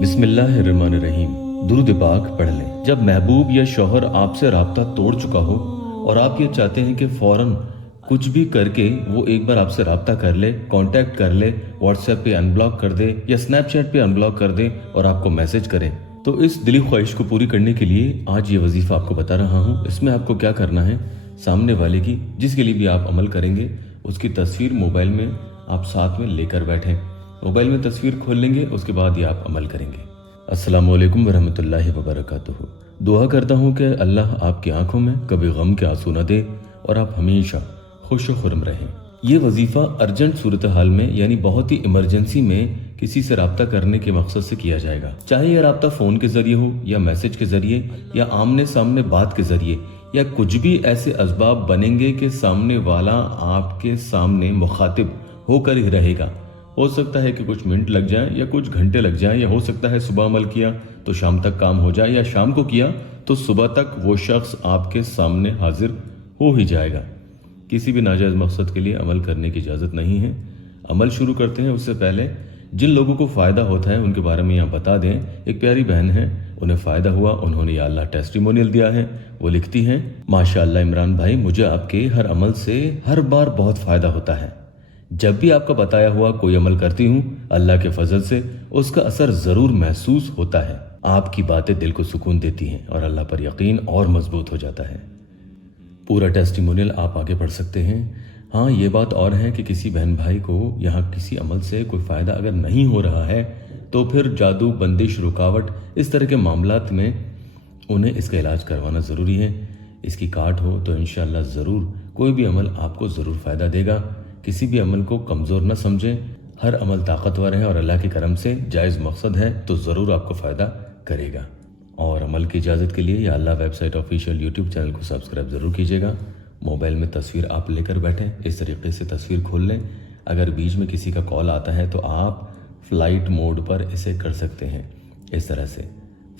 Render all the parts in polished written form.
बिस्मिल्लाहिर्रहमानिर्रहीम। दुरूद पाक पढ़ लें। जब महबूब या शौहर आपसे राब्ता तोड़ चुका हो और आप ये चाहते हैं कि फ़ौरन कुछ भी करके वो एक बार आपसे राब्ता कर ले, कांटेक्ट कर ले, व्हाट्सएप पे अनब्लॉक कर दे या स्नैपचैट पे अनब्लॉक कर दे और आपको मैसेज करे, तो इस दिली ख्वाहिश को पूरी करने के लिए आज ये वजीफ़ा आपको बता रहा हूँ। इसमें आपको क्या करना है, सामने वाले की जिसके लिए भी आप अमल करेंगे उसकी तस्वीर मोबाइल में आप साथ में लेकर बैठें। मोबाइल में तस्वीर खोल लेंगे, उसके बाद ये आप अमल करेंगे। अस्सलामु अलैकुम वरहमतुल्लाहि वबरकातुहू। दुआ करता हूँ कि अल्लाह आपकी आंखों में कभी गम के आंसू न दे और आप हमेशा खुश व खुर्म रहें। ये वजीफ़ा अर्जेंट सूरत हाल में यानी बहुत ही इमरजेंसी में किसी से राब्ता करने के मकसद से किया जाएगा। चाहे यह राब्ता फ़ोन के ज़रिए हो या मैसेज के ज़रिए या आमने सामने बात के ज़रिए या कुछ भी ऐसे असबाब बनेंगे कि सामने वाला आपके सामने मुखातिब होकर ही रहेगा। हो सकता है कि कुछ मिनट लग जाए या कुछ घंटे लग जाए, या हो सकता है सुबह अमल किया तो शाम तक काम हो जाए, या शाम को किया तो सुबह तक वो शख्स आपके सामने हाजिर हो ही जाएगा। किसी भी नाजायज़ मकसद के लिए अमल करने की इजाज़त नहीं है। अमल शुरू करते हैं उससे पहले जिन लोगों को फ़ायदा होता है उनके बारे में यहाँ बता दें। एक प्यारी बहन है, उन्हें फ़ायदा हुआ, उन्होंने या अल्लाह टेस्टिमोनियल दिया है। वो लिखती हैं, माशाअल्लाह इमरान भाई, मुझे आपके हर अमल से हर बार बहुत फ़ायदा होता है। जब भी आपका बताया हुआ कोई अमल करती हूँ, अल्लाह के फजल से उसका असर ज़रूर महसूस होता है। आपकी बातें दिल को सुकून देती हैं और अल्लाह पर यकीन और मजबूत हो जाता है। पूरा टेस्टिमोनियल आप आगे पढ़ सकते हैं। हाँ, ये बात और है कि किसी बहन भाई को यहाँ किसी अमल से कोई फ़ायदा अगर नहीं हो रहा है तो फिर जादू, बंदिश, रुकावट, इस तरह के मामलात में उन्हें इसका इलाज करवाना ज़रूरी है। इसकी काट हो तो इंशाअल्लाह ज़रूर कोई भी अमल आपको ज़रूर फ़ायदा देगा। किसी भी अमल को कमज़ोर न समझें, हर अमल ताकतवर है और अल्लाह के करम से जायज़ मकसद है तो ज़रूर आपको फ़ायदा करेगा। और अमल की इजाज़त के लिए या अल्लाह वेबसाइट ऑफिशियल यूट्यूब चैनल को सब्सक्राइब ज़रूर कीजिएगा। मोबाइल में तस्वीर आप लेकर बैठें, इस तरीके से तस्वीर खोल लें। अगर बीच में किसी का कॉल आता है तो आप फ़्लाइट मोड पर इसे कर सकते हैं। इस तरह से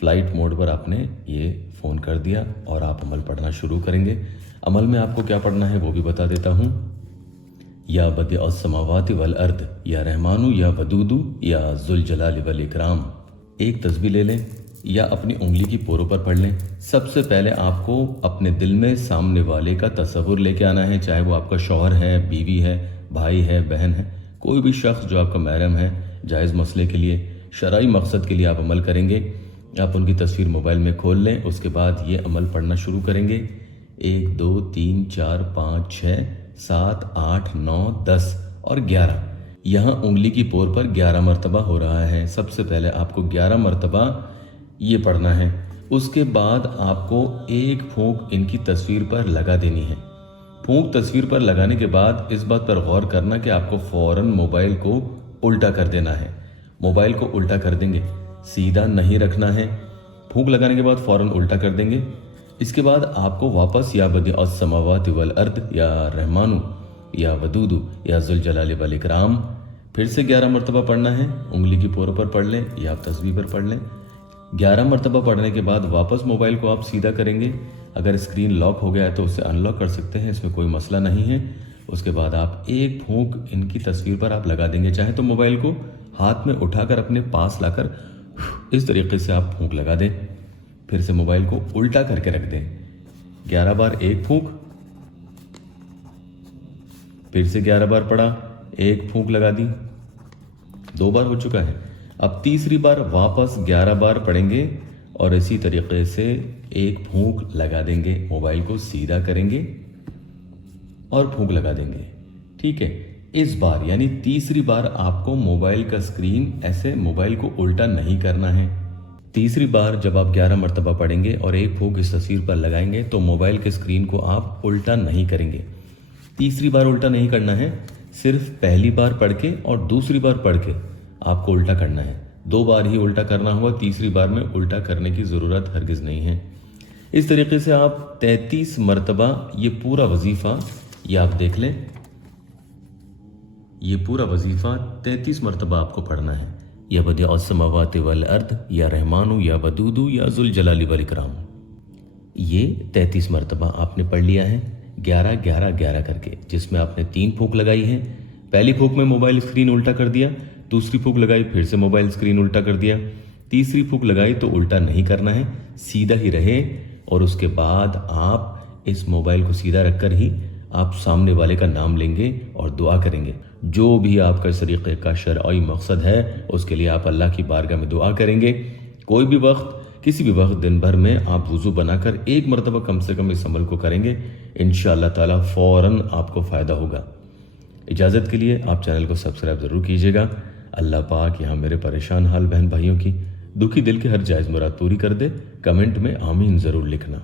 फ़्लाइट मोड पर आपने ये फ़ोन कर दिया और आप अमल पढ़ना शुरू करेंगे। अमल में आपको क्या पढ़ना है वो भी बता देता हूँ। या बदिअस समावाति वल अर्द, या रहमानु, या वदूदु, या जुल जलाल वल इकराम। एक तस्बीह ले लें या अपनी उंगली की पोरों पर पढ़ लें। सबसे पहले आपको अपने दिल में सामने वाले का तसव्वुर लेके आना है, चाहे वो आपका शौहर है, बीवी है, भाई है, बहन है, कोई भी शख्स जो आपका महरम है। जायज़ मसले के लिए, शरई मकसद के लिए आप अमल करेंगे। आप उनकी तस्वीर मोबाइल में खोल लें, उसके बाद ये अमल पढ़ना शुरू करेंगे। 1 2 3 4 5 6 7 8 9 10 और 11। यहाँ उंगली की पोर पर 11 मरतबा हो रहा है। सबसे पहले आपको 11 मरतबा ये पढ़ना है। उसके बाद आपको एक फूंक इनकी तस्वीर पर लगा देनी है। फूंक तस्वीर पर लगाने के बाद इस बात पर गौर करना कि आपको फ़ौरन मोबाइल को उल्टा कर देना है। मोबाइल को उल्टा कर देंगे, सीधा नहीं रखना है। फूंक लगाने के बाद फ़ौरन उल्टा कर देंगे। इसके बाद आपको वापस या बदिअस समावाति वल अर्द, या रहमानु, या वदूदु, या जुल जलाल वल इकराम फिर से 11 मरतबा पढ़ना है। उंगली की पोरों पर पढ़ लें या आप तस्वीर पर पढ़ लें। 11 मरतबा पढ़ने के बाद वापस मोबाइल को आप सीधा करेंगे। अगर स्क्रीन लॉक हो गया है तो उसे अनलॉक कर सकते हैं, इसमें कोई मसला नहीं है। उसके बाद आप एक फूंक इनकी तस्वीर पर आप लगा देंगे। चाहे तो मोबाइल को हाथ में उठाकर अपने पास लाकर इस तरीके से आप फूंक लगा दें। फिर से मोबाइल को उल्टा करके रख दें। 11 बार एक फूंक, फिर से 11 बार पढ़ा, एक फूंक लगा दी, 2 बार हो चुका है। अब तीसरी बार वापस 11 बार पढ़ेंगे और इसी तरीके से एक फूंक लगा देंगे। मोबाइल को सीधा करेंगे और फूंक लगा देंगे। ठीक है, इस बार यानी तीसरी बार आपको मोबाइल का स्क्रीन ऐसे मोबाइल को उल्टा नहीं करना है। तीसरी बार जब आप 11 मरतबा पढ़ेंगे और एक फूंक इस तस्वीर पर लगाएंगे तो मोबाइल के स्क्रीन को आप उल्टा नहीं करेंगे। तीसरी बार उल्टा नहीं करना है, सिर्फ पहली बार पढ़ के और दूसरी बार पढ़ के आपको उल्टा करना है। 2 बार ही उल्टा करना होगा, तीसरी बार में उल्टा करने की ज़रूरत हरगिज़ नहीं है। इस तरीके से आप 33 मरतबा ये पूरा वजीफ़ा, ये आप देख लें, ये पूरा वजीफ़ा 33 मरतबा आपको पढ़ना है। या बदिअस समावाति वल अर्द, या रहमानु, या वदूदु, या जुल जलाली वल इकराम। ये 33 मरतबा आपने पढ़ लिया है 11 11 11 करके, जिसमें आपने 3 फूंक लगाई है। पहली फूंक में मोबाइल स्क्रीन उल्टा कर दिया, दूसरी फूंक लगाई, फिर से मोबाइल स्क्रीन उल्टा कर दिया। तीसरी फूंक लगाई तो उल्टा नहीं करना है, सीधा ही रहे। और उसके बाद आप इस मोबाइल को सीधा रखकर ही आप सामने वाले का नाम लेंगे और दुआ करेंगे। जो भी आपका इस तरीक़े का शरई मकसद है उसके लिए आप अल्लाह की बारगाह में दुआ करेंगे। कोई भी वक्त, किसी भी वक्त दिन भर में आप वुज़ू बनाकर एक मरतबा कम से कम इस अमल को करेंगे, इंशाअल्लाह ताला फ़ौरन आपको फ़ायदा होगा। इजाज़त के लिए आप चैनल को सब्सक्राइब ज़रूर कीजिएगा। अल्लाह पाक यहाँ मेरे परेशान हाल बहन भाइयों की दुखी दिल की हर जायज़ मुराद पूरी कर दे। कमेंट में आमीन ज़रूर लिखना।